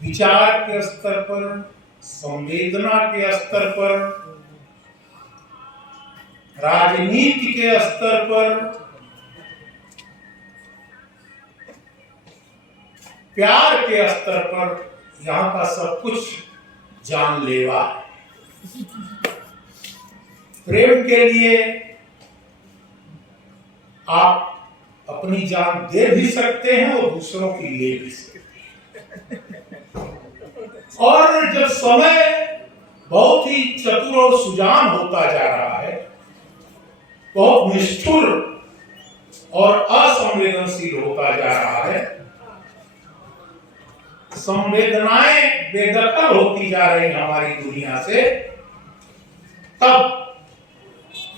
विचार के स्तर पर, संवेदना के स्तर पर, राजनीति के स्तर पर, प्यार के स्तर पर यहाँ का सब कुछ जानलेवा है। प्रेम के लिए आप अपनी जान दे भी सकते हैं और दूसरों की ले भी सकते हैं। और जब समय बहुत ही चतुर और सुजान होता जा रहा है, बहुत निष्ठुर और असंवेदनशील होता जा रहा है, संवेदनाएं बेदखल होती जा रही हमारी दुनिया से, तब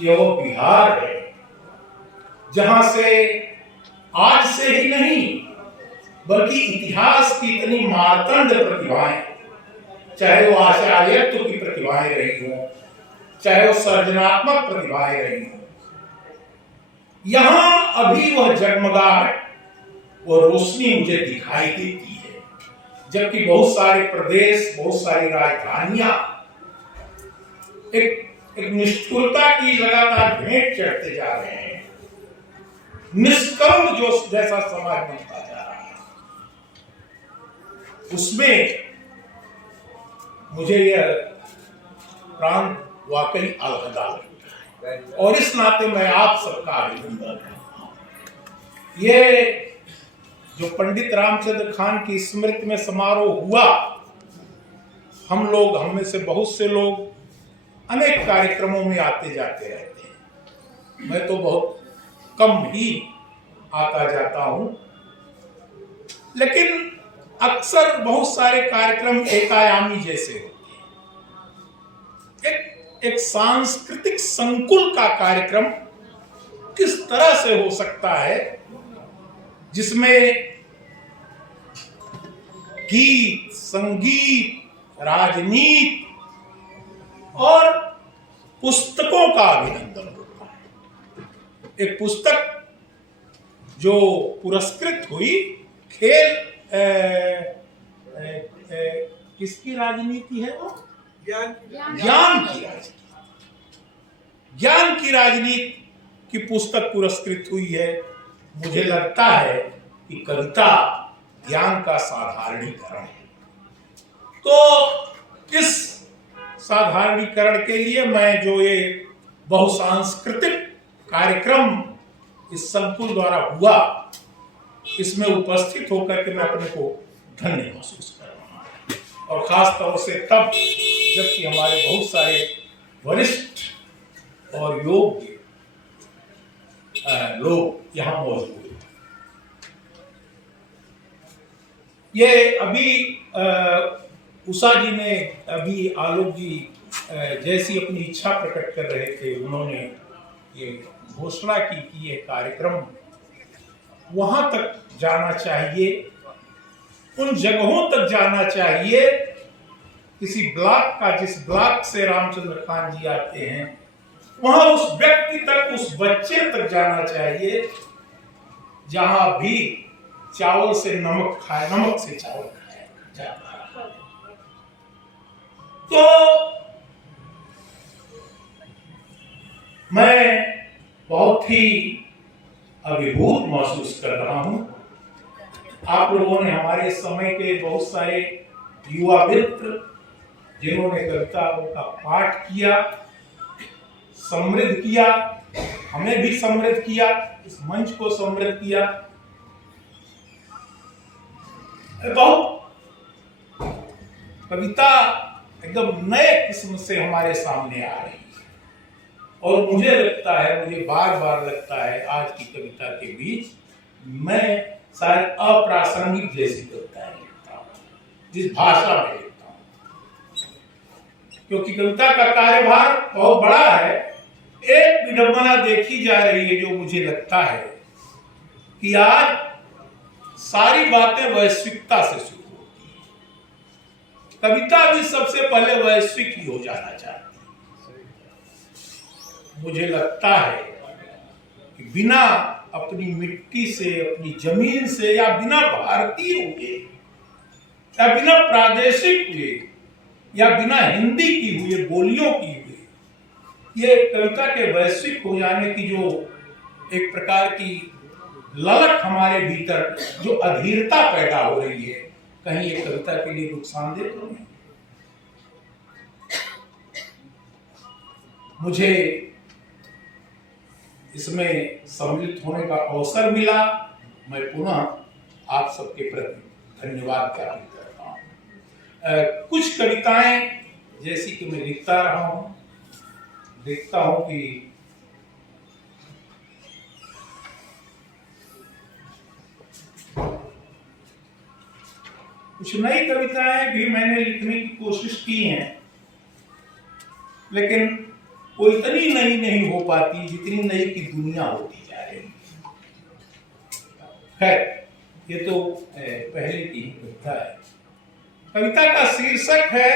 यह वो बिहार है जहां से आज से ही नहीं बल्कि इतिहास की इतनी मार्तंड प्रतिभाएं, चाहे वो आचार्यत्व की प्रतिभाएं रही हों, चाहे वो सर्जनात्मक प्रतिभाएं रही हों, यहां अभी वह जगमगाहट, वो रोशनी मुझे दिखाई देती है। जबकि बहुत सारे प्रदेश, बहुत सारी राजधानियां एक निष्ठुरता की लगातार भेंट चढ़ते जा रहे हैं। निष्कर्म जो जैसा समाज बनता जा रहा है, उसमें मुझे यह प्रांत वाकई अलहदा लगता है और इस नाते मैं आप सबका अभिनंदन करता हूं। ये जो पंडित रामचंद्र खान की स्मृति में समारोह हुआ, हम में से बहुत से लोग अनेक कार्यक्रमों में आते जाते रहते हैं। मैं तो बहुत कम ही आता जाता हूं, लेकिन अक्सर बहुत सारे कार्यक्रम एकायामी जैसे होते हैं। एक सांस्कृतिक संकुल का कार्यक्रम किस तरह से हो सकता है जिसमें गीत, संगीत, राजनीति और पुस्तकों का अभिनंदन होता है। एक पुस्तक जो पुरस्कृत हुई, खेल किसकी राजनीति है वो? ज्ञान की राजनीति। ज्ञान की राजनीति की पुस्तक पुरस्कृत हुई है। मुझे लगता है कि कविता ज्ञान का साधारणीकरण है। तो इस साधारणीकरण के लिए मैं जो ये बहुसांस्कृतिक कार्यक्रम इस संकुल द्वारा हुआ, इसमें उपस्थित होकर के मैं अपने को धन्य महसूस कर रहा हूं। और खास तौर से तब जबकि हमारे बहुत सारे वरिष्ठ और योग्य लोग यहाँ मौजूद हैं। ये अभी उषा जी ने, अभी आलोक जी जैसी अपनी इच्छा प्रकट कर रहे थे, उन्होंने ये घोषणा की कि ये कार्यक्रम वहां तक जाना चाहिए, उन जगहों तक जाना चाहिए, किसी ब्लॉक का, जिस ब्लॉक से रामचंद्र खान जी आते हैं, वहां उस व्यक्ति तक, उस बच्चे तक जाना चाहिए जहां भी चावल से नमक खाए, नमक से चावल खाया जाता है। तो मैं बहुत ही अभिभूत महसूस कर रहा हूं। आप लोगों ने, हमारे समय के बहुत सारे युवा मित्र जिन्होंने कविताओं का पाठ किया, समृद्ध किया, हमें भी समृद्ध किया, इस मंच को समृद्ध किया। बहुत कविता एकदम नए किस्म से हमारे सामने आ रही है और मुझे लगता है, मुझे बार बार लगता है, आज की कविता के बीच मैं शायद अप्रासंगिक जैसी कविताएं लिखता हूं, जिस भाषा में लिखता हूं, क्योंकि कविता का कार्यभार बहुत बड़ा है। एक विडंबना देखी जा रही है जो मुझे लगता है कि आज सारी बातें वैश्विकता से शुरू होती है। कविता भी सबसे पहले वैश्विक ही हो जाना चाहती है। मुझे लगता है कि बिना अपनी मिट्टी से, अपनी जमीन से, या बिना भारतीय हुए या बिना प्रादेशिक हुए या बिना हिंदी की हुए, बोलियों की हुए, ये कविता के वैश्विक हो जाने की जो एक प्रकार की ललक हमारे भीतर जो अधीरता पैदा हो रही है, कहीं ये कविता के लिए नुकसानदेह तो नहीं? मुझे इसमें सम्मिलित होने का अवसर मिला। मैं पुनः आप सबके प्रति धन्यवाद ज्ञापित करता हूँ। कुछ कविताएं जैसी कि मैं लिखता रहा हूँ, देखता हूँ कि कुछ नई कविताएं भी मैंने लिखने की कोशिश की हैं, लेकिन वो इतनी नई नहीं हो पाती जितनी नई की दुनिया होती जा रही है। खैर, ये तो पहले की ही कविता है। कविता का शीर्षक है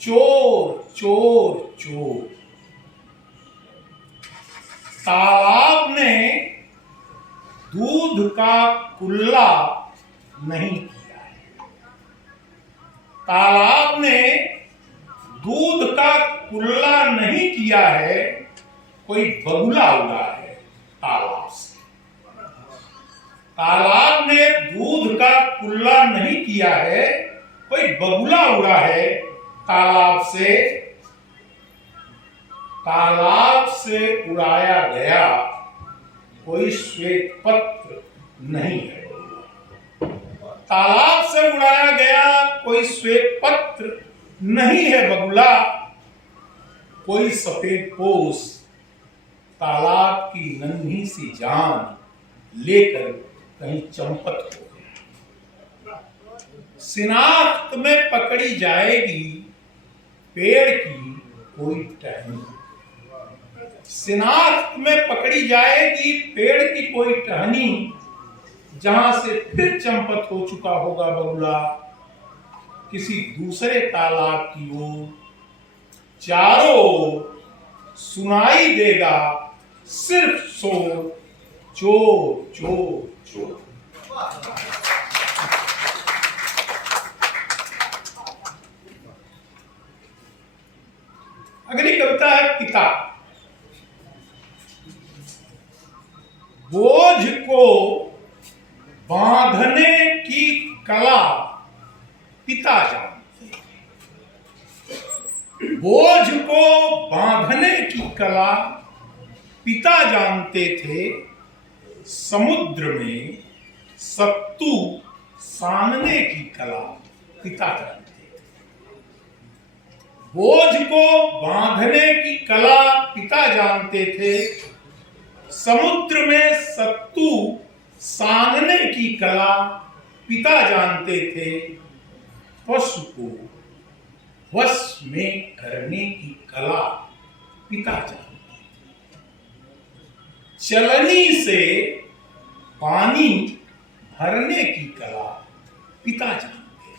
चोर चोर चोर। तालाब ने दूध का कुल्ला नहीं किया है। तालाब ने दूध का कुल्ला नहीं किया है, कोई बगुला उड़ा है तालाब से। तालाब ने दूध का कुल्ला नहीं किया है, कोई बगुला उड़ा है तालाब से। तालाब से उड़ाया गया कोई श्वेत पत्र नहीं है। तालाब से उड़ाया गया कोई श्वेत पत्र नहीं है बगुला, कोई सफेद पोस तालाब की नन्ही सी जान लेकर कहीं चंपत हो गया। शिनाख्त में पकड़ी जाएगी पेड़ की कोई टहनी। शिनाख्त में पकड़ी जाएगी पेड़ की कोई टहनी, जहां से फिर चंपत हो चुका होगा बगुला किसी दूसरे तालाब की ओर। चारों ओर सुनाई देगा सिर्फ शोर, चोर चोर चोर। अगली कविता है पिता। बोझ को बांधने की कला पिता जानते थे। बोझ को बांधने की कला पिता जानते थे। समुद्र में सत्तू सानने की कला पिता जानते थे। बोझ को बांधने की कला पिता जानते थे। समुद्र में सत्तू सानने की कला पिता जानते थे। पशु को वश में करने की कला पिता जानते थे। चलनी से पानी भरने की कला पिता जानते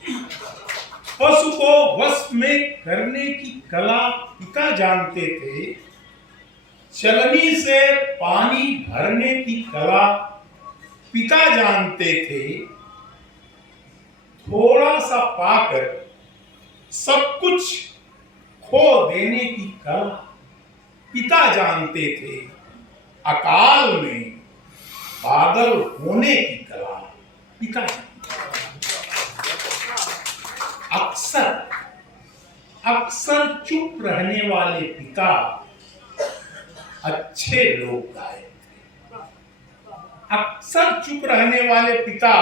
थे। पशु को वश में करने की कला पिता जानते थे। चलनी से पानी भरने की कला पिता जानते थे। थोड़ा सा पाकर सब कुछ खो देने की कला पिता जानते थे। अकाल में बादल होने की कला पिता जानते थे। अक्सर चुप रहने वाले पिता अच्छे लोग गायक थे। अक्सर चुप रहने वाले पिता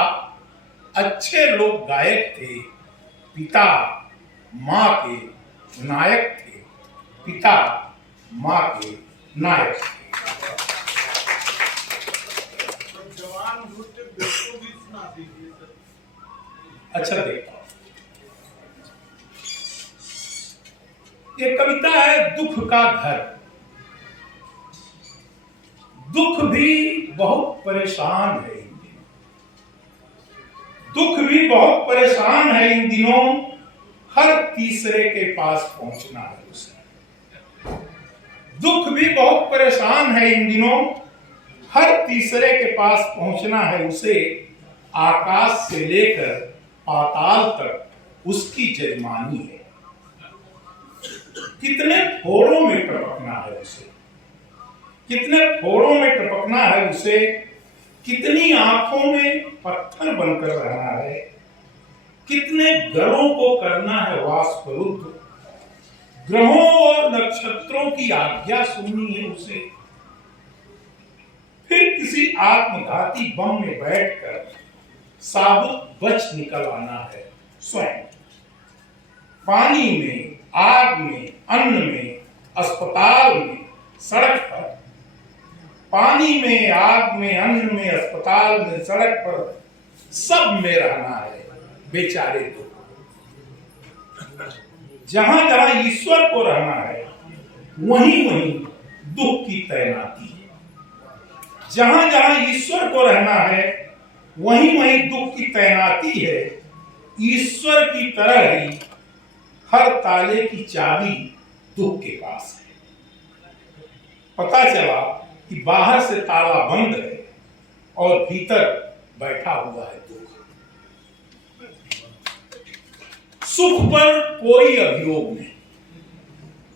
अच्छे लोग गायक थे। पिता माँ के नायक थे। पिता माँ के नायक थे। अच्छा देखो, ये कविता है दुख का घर। दुख भी बहुत परेशान है इन दिनों। दुख भी बहुत परेशान है इन दिनों। हर तीसरे के पास पहुंचना है उसे। दुख भी बहुत परेशान है इन दिनों। हर तीसरे के पास पहुंचना है उसे। आकाश से लेकर पाताल तक उसकी जजमानी है। कितने फोड़ों में टपकना है उसे, कितने फोड़ों में टपकना है उसे, कितनी आंखों में पत्थर बनकर रहना है, कितने गलों को करना है वाष्परुद्ध, ग्रहों और नक्षत्रों की आज्ञा सुननी है उसे, फिर किसी आत्मघाती बम में बैठकर साबुत बच निकल आना है स्वयं। पानी में, आग में, अन्न में, अस्पताल में, सड़क पर, पानी में, आग में, अन्न में, अस्पताल में, सड़क पर, सब में रहना है बेचारे को। जहां जहां ईश्वर को रहना है वहीं वहीं दुख की तैनाती है। जहां जहां ईश्वर को रहना है वहीं वहीं दुख की तैनाती है। ईश्वर की तरह ही हर ताले की चाबी दुख के पास है। पता चला कि बाहर से ताला बंद है और भीतर बैठा हुआ है दुख। सुख पर कोई अभियोग नहीं,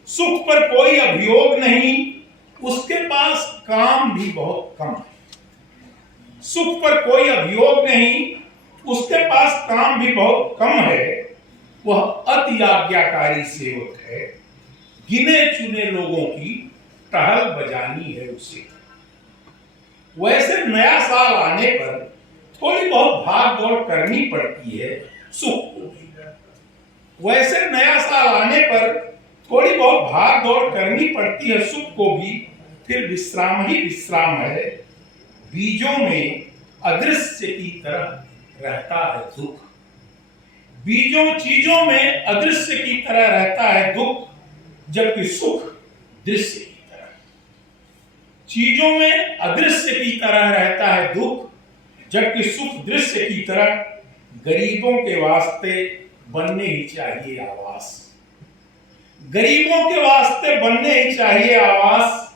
सुख पर कोई अभियोग नहीं, उसके पास काम भी बहुत कम है। सुख पर कोई अभियोग नहीं, उसके पास काम भी बहुत कम है। वह अति आज्ञाकारी सेवक है, गिने चुने लोगों की टहल बजानी है उसे। वैसे नया साल आने पर थोड़ी बहुत भाग दौड़ करनी पड़ती है सुख को। वैसे नया साल आने पर थोड़ी बहुत भाग दौड़ करनी पड़ती है सुख को भी, फिर विश्राम ही विश्राम है। बीजों में अदृश्य की तरह रहता है दुख, बीजों चीजों में अदृश्य की तरह रहता है दुख, जबकि सुख दृश्य की तरह। चीजों में अदृश्य की तरह रहता है दुख, जबकि सुख दृश्य की तरह। गरीबों के वास्ते बनने ही चाहिए आवास, गरीबों के वास्ते बनने ही चाहिए आवास।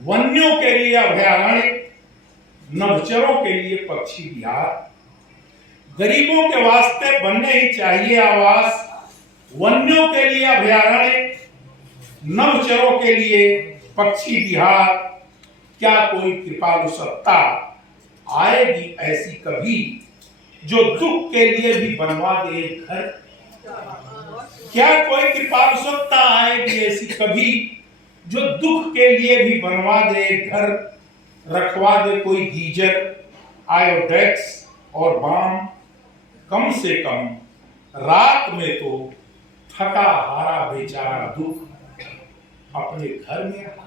वन्यों के लिए अभयारण्य, नभचरों के लिए पक्षी विहार। गरीबों के वास्ते बनने ही चाहिए आवास, वन्यों के लिए अभयारण्य, नभचरों के लिए पक्षी विहार। क्या कोई कृपालु सत्ता आएगी ऐसी कभी जो दुख के लिए भी बनवा दे घर? क्या कोई कृपालु सत्ता आएगी ऐसी कभी जो दुख के लिए भी बनवा दे घर? रखवा दे कोई गीजर, आयोडेक्स और बाम। कम से कम रात में तो थका हारा बेचारा दुख अपने घर में रहा।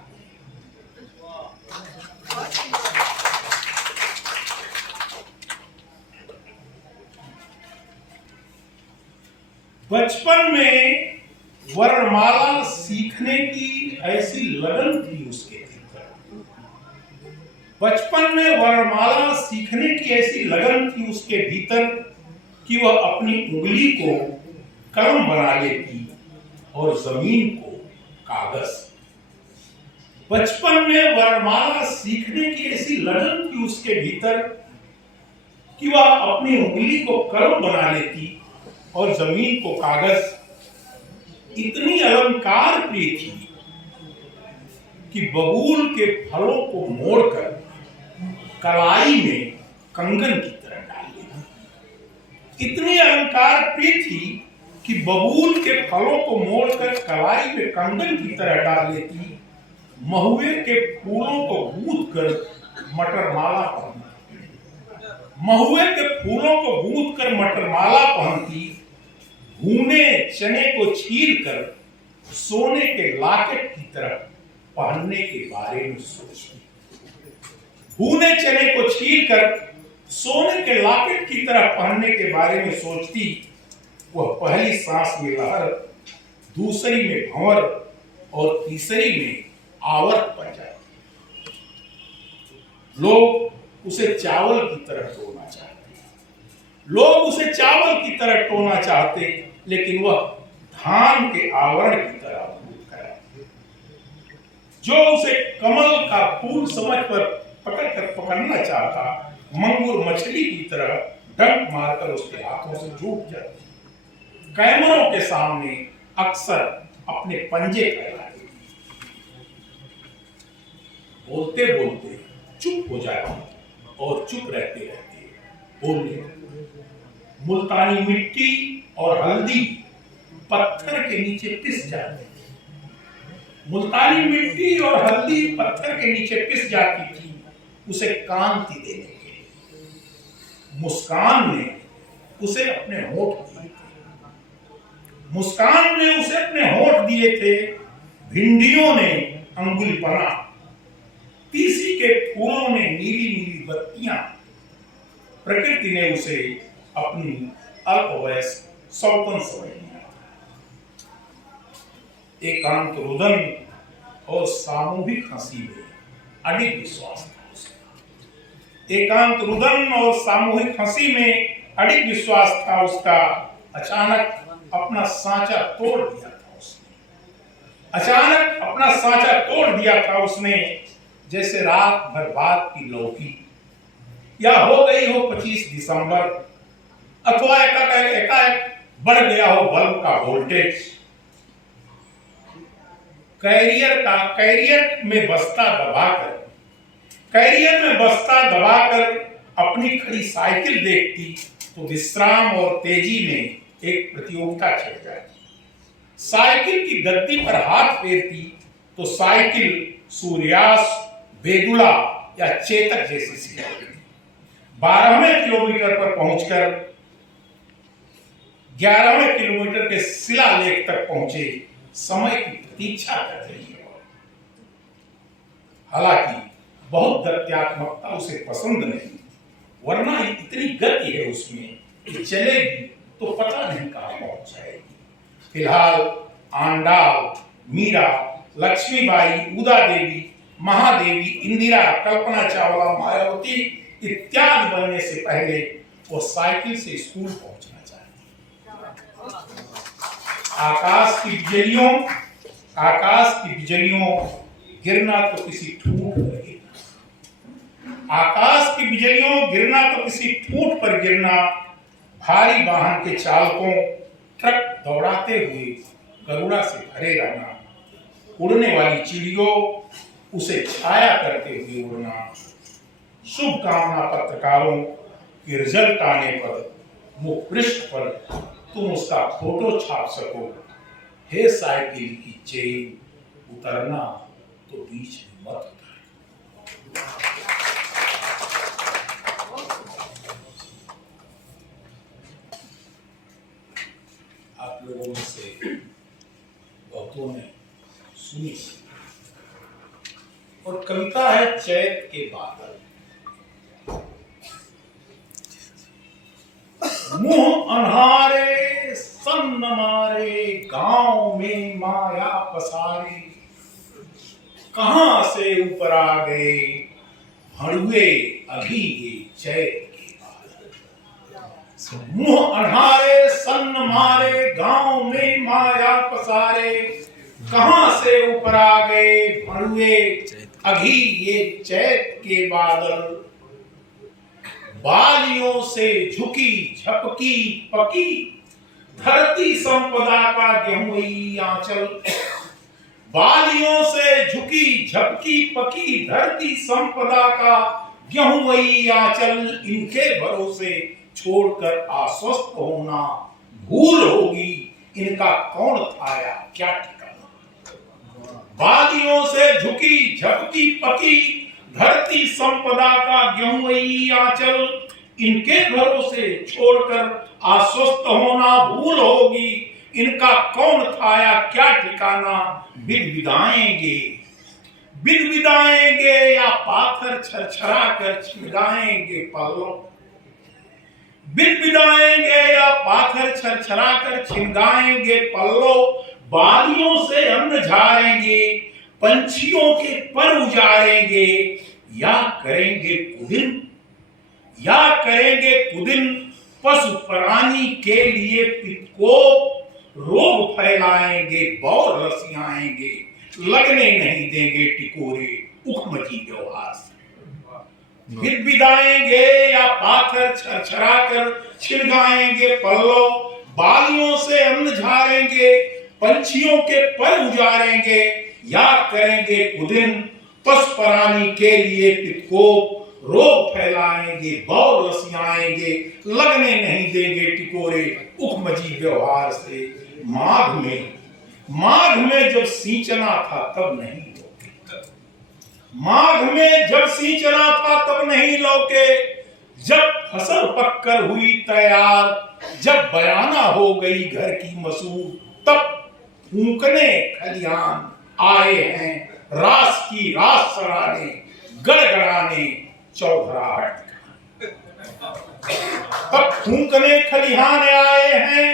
बचपन में वर्णमाला सीखने की ऐसी लगन थी उसके भीतर। बचपन में वर्णमाला सीखने की ऐसी लगन थी उसके भीतर कि वह अपनी उंगली को कलम बना लेती और जमीन को कागज। बचपन में वर्णमाला सीखने की ऐसी लगन थी उसके भीतर कि वह अपनी उंगली को कलम बना लेती और जमीन को कागज। इतनी अलंकार प्रिय थी कि बबूल के फलों को मोड़कर कलाई में कंगन की तरह डाल लेती। इतनी अलंकार प्रिय थी कि बबूल के फलों को मोड़कर कलाई में कंगन की तरह डाल लेती। महुए के फूलों को गूंथ कर मटरमाला पहनती, महुए के फूलों को गूंथ कर मटरमाला पहनती। भूने चने को छील कर सोने के लॉकेट की तरह पहनने के बारे में सोचती। भूने चने को छील कर सोने के लॉकेट की तरह पहनने के बारे में सोचती। वह पहली सांस में लहर, दूसरी में भंवर और तीसरी में आवर्त बन जाती। लोग उसे चावल की तरह टोना चाहते, लोग उसे चावल की तरह टोना चाहते, लेकिन वह धान के आवरण की तरह कराती। जो उसे कमल का फूल समझ कर पकड़ना चाहता, मंगूर मछली की तरह डंक मारकर उसके हाथों से छूट जाती। कैमरों के सामने अक्सर अपने पंजे फैलाती, बोलते बोलते चुप हो जाती और चुप रहते रहते बोलते। मुल्तानी मिट्टी और हल्दी पत्थर के नीचे पिस जाती थी। मुल्तानी मिट्टी और हल्दी पत्थर के नीचे पिस जाती थी उसे कांति देने के लिए। मुस्कान ने उसे अपने होठ दिए थे। मुस्कान ने उसे अपने होठ दिए थे। भिंडियों ने अंगुलीपना, तीसी के फूलों ने नीली नीली बत्तियां। प्रकृति ने उसे अपनी अल्पवयस्क सौतन समझ लिया। एकांत रुदन और सामूहिक हंसी में अडिग विश्वास था उसका। एकांत रुदन और सामूहिक हंसी में अडिग विश्वास था उसका। अचानक अपना सांचा तोड़ दिया था उसने। अचानक अपना सांचा तोड़ दिया था उसने, जैसे रात भर बाद की लौकी, या हो गई हो 25 दिसंबर, अथवा एकाएक बढ़ गया हो बल्ब का वोल्टेज। कैरियर में बस्ता दबाकर अपनी खड़ी साइकिल देखती तो विश्राम और तेजी में एक प्रतियोगिता छिड़ जाती। साइकिल की गद्दी पर हाथ फेरती तो साइकिल सूर्यास्त, बेदुला या चेतक जैसी सी लगती। 12वें किलोमीटर पर पहुंचकर 11वें किलोमीटर के शिलालेख तक पहुंचे, समय की प्रतीक्षा कर रही है। हालांकि बहुत गत्यात्मकता उसे पसंद नहीं, वरना इतनी गति है उसमें कि चलेगी तो पता नहीं कहां पहुंच जाएगी। फिलहाल आंडाल, मीरा, लक्ष्मीबाई, उदा देवी, महादेवी, इंदिरा, कल्पना चावला, मायावती इत्यादि बनने से पहले वो साइकिल से स्कूल पहुंचना चाहती। आकाश की बिजलियों गिरना तो किसी ठूंठ पर गिरना। आकाश की बिजलियों गिरना तो किसी ठूंठ पर गिरना। भारी वाहन के चालकों ट्रक दौड़ाते हुए गरुड़ा से भरे रहना। उड़ने वाली चिड़ियों उसे छाया करते हुए उड़ना। शुभकामना पत्रकारों के रिजल्ट आने पर मुख पृष्ठ पर तुम उसका फोटो छाप सको। हे साइकिल की चेन, उतरना तो बीच में मत उतारना। आप लोगों में से बहुतों ने सुनी और कविता है चैत के बादल। मुंह अन्हारे सन्न मारे, गांव में माया पसारे, कहां से ऊपर आ गए हड़ुए अभी ये चैत के बादल। मुंह अन्हारे सन्न मारे, गांव में माया पसारे, कहां से ऊपर आ गए हड़ुए अभी ये चैत के बादल। बालियों से झुकी झपकी पकी धरती संपदा का गेहूं आंचल। बालियों से झुकी झपकी पकी धरती संपदा का गेहूं आंचल। इनके भरोसे छोड़कर आश्वस्त होना भूल होगी, इनका कौन थाया क्या ठिकाना। बालियों से झुकी झपकी पकी धरती संपदा का गेहूं आंचल। इनके भरोसे छोड़कर आश्वस्त होना भूल होगी, इनका कौन थाया क्या ठिकाना। बिदबिदाएंगे या पाथर छरछरा कर छिड़ाएंगे पल्लों। बिदबिदाएंगे या पाथर छरछरा कर छिड़ाएंगे पल्लों। बालियों से अन्न झाड़ेंगे, पंछियों के पर उजाड़ेंगे, या करेंगे कुदिन पशु प्राणी के लिए पितकोप। रोग फैलाएंगे, बौर रसियाएंगे, लगने नहीं देंगे टिकोरे उखमची व्यवहार से। बिदबिदाएंगे या पाकर छरछराकर छिड़गाएंगे पल्लव, बालियों से अन्न झाड़ेंगे, पंछियों के पर उजाड़ेंगे, या करेंगे कुदिन पशुपरानी के लिए पितकोप, रोग फैलाएंगे, बौर लसियाएंगे, लगने नहीं देंगे टिकोरे उखमजी व्यवहार से। माघ में जब सींचना था तब नहीं लौके, माघ में जब सींचना था तब नहीं लौके, जब फसल पककर हुई तैयार, जब बयाना हो गई घर की मसूर, तब फूंकने खलिहान आए हैं रास की रास सराने, गड़गड़ाने चौधराहट। तब फूंकने खलिहान आए हैं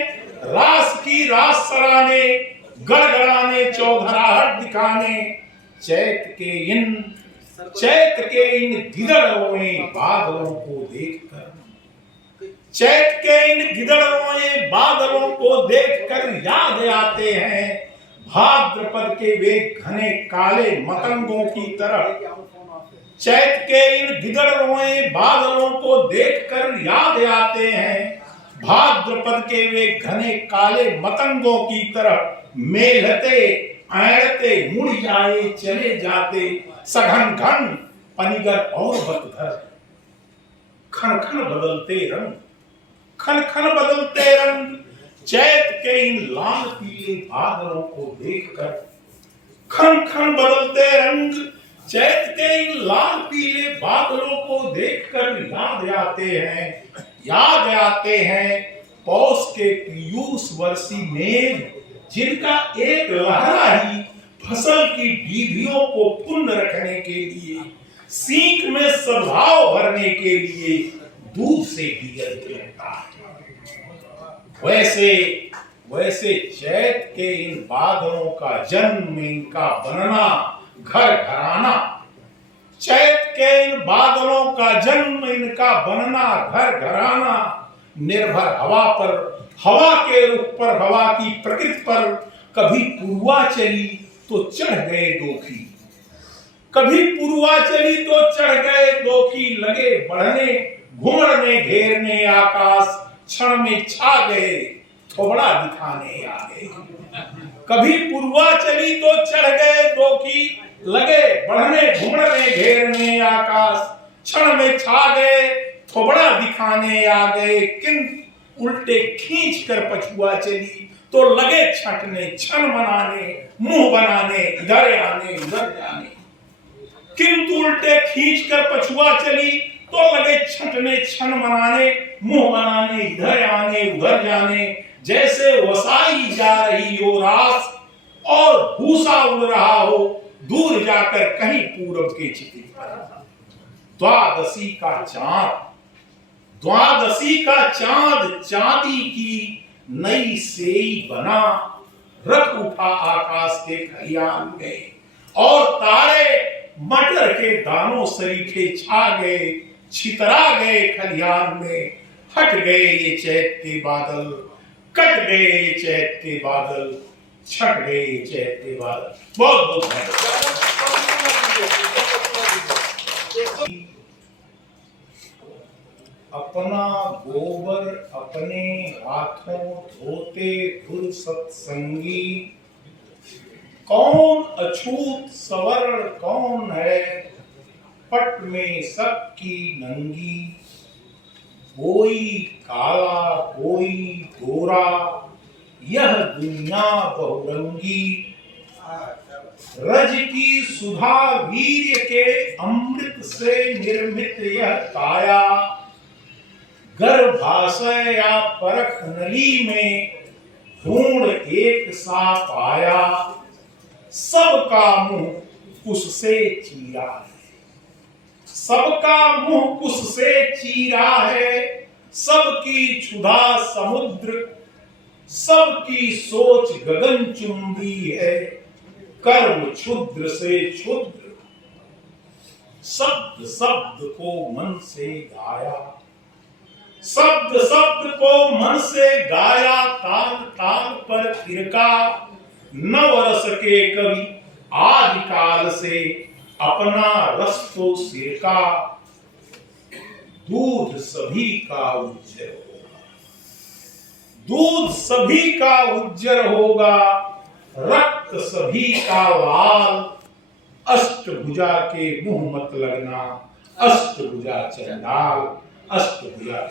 रास की रास सराने, गड़गड़ाने चौधराहट दिखाने। चैत के इन गिदड़ोए बादलों को देखकर, चैत के इन गिदड़ोए बादलों को देखकर याद आते हैं भाद्रपद के वे घने काले मतंगों की तरह। चैत के इन गिदड़ोए बादलों को देखकर याद आते हैं भाद्रपद के वे घने काले मतंगों की तरह। मेलते ऐड़ते मुड़ जाए चले जाते, सघन घन पनिगर और बतधर। खन खन बदलते रंग, खन खन बदलते रंग, चैत के इन लाल पीले बादलों को देखकर। खन खन बदलते रंग, चैत के इन लाल पीले बादलों को देखकर याद आते हैं पौष के पीयूष वर्षी मेघ, जिनका एक लहरा ही फसल की डीभियों को पुण्य रखने के लिए, सींक में सद्भाव भरने के लिए दूध से गुजर रहता है। वैसे चैत के इन बादलों का जन्म, इनका बनना घर घराना। चैत के इन बादलों का जन्म, इनका बनना घर घराना, निर्भर हवा पर, हवा के रुख पर, हवा की प्रकृति पर। कभी पूर्वा चली तो चढ़ गए दोखी, कभी पूर्वा चली तो चढ़ गए दोखी। लगे बढ़ने घुमड़ने घेरने आकाश, क्षण में छा गए थोबड़ा दिखाने आ गए। कभी पूर्वा चली तो चढ़ गए दोखी, लगे बढ़ने घुमड़ने घेरने आकाश, क्षण में छा गए थोबड़ा दिखाने आ गए। किंतु उल्टे खींच कर पछुआ चली तो लगे छटने क्षण मनाने, मुंह बनाने, इधर आने उधर जाने। किंतु उल्टे खींच कर पछुआ चली तो लगे छटने क्षण मनाने, मुंह बनाने, इधर आने उधर जाने। जैसे वसाई जा रही हो रास और भूसा उड़ रहा हो दूर जाकर कहीं पूरब के चिति पर। द्वादशी का चांद, द्वादशी का चांद चांदी की नई सेई बना, रख उठा आकाश के खलियान में, और तारे मटर के दानों सरीखे छा गए, छितरा गए खलियान में। हट गए ये चैत के बादल, कट गए ये चैत के बादल, छट गए ये चैत के बादल। बहुत बहुत अपना गोबर अपने हाथों धोते हुए सत्संगी, कौन अछूत सवर्ण कौन है पट में सबकी नंगी। कोई काला कोई गोरा यह दुनिया बहुरंगी। रज की सुधा वीर्य के अमृत से निर्मित यह काया, गर्भाशय या परख नली में ढूंढ एक सा पाया। सबका मुंह उससे चीरा है, सबका मुंह उससे चीरा है। सबकी क्षुधा समुद्र, सबकी सोच गगनचुंबी है। कर्म क्षुद्र से क्षुद्र, शब्द शब्द को मन से गाया, शब्द शब्द को मन से गाया। ताल ताल पर थिरका नवरस के कवि आदिकाल से अपना रस तो सिरका। दूध सभी का उज्जर होगा, दूध सभी का उज्जर होगा, रक्त सभी का लाल, अष्टभुजा के मुंह मत लगना, अष्टभुजा चंडाल, अष्टभुजा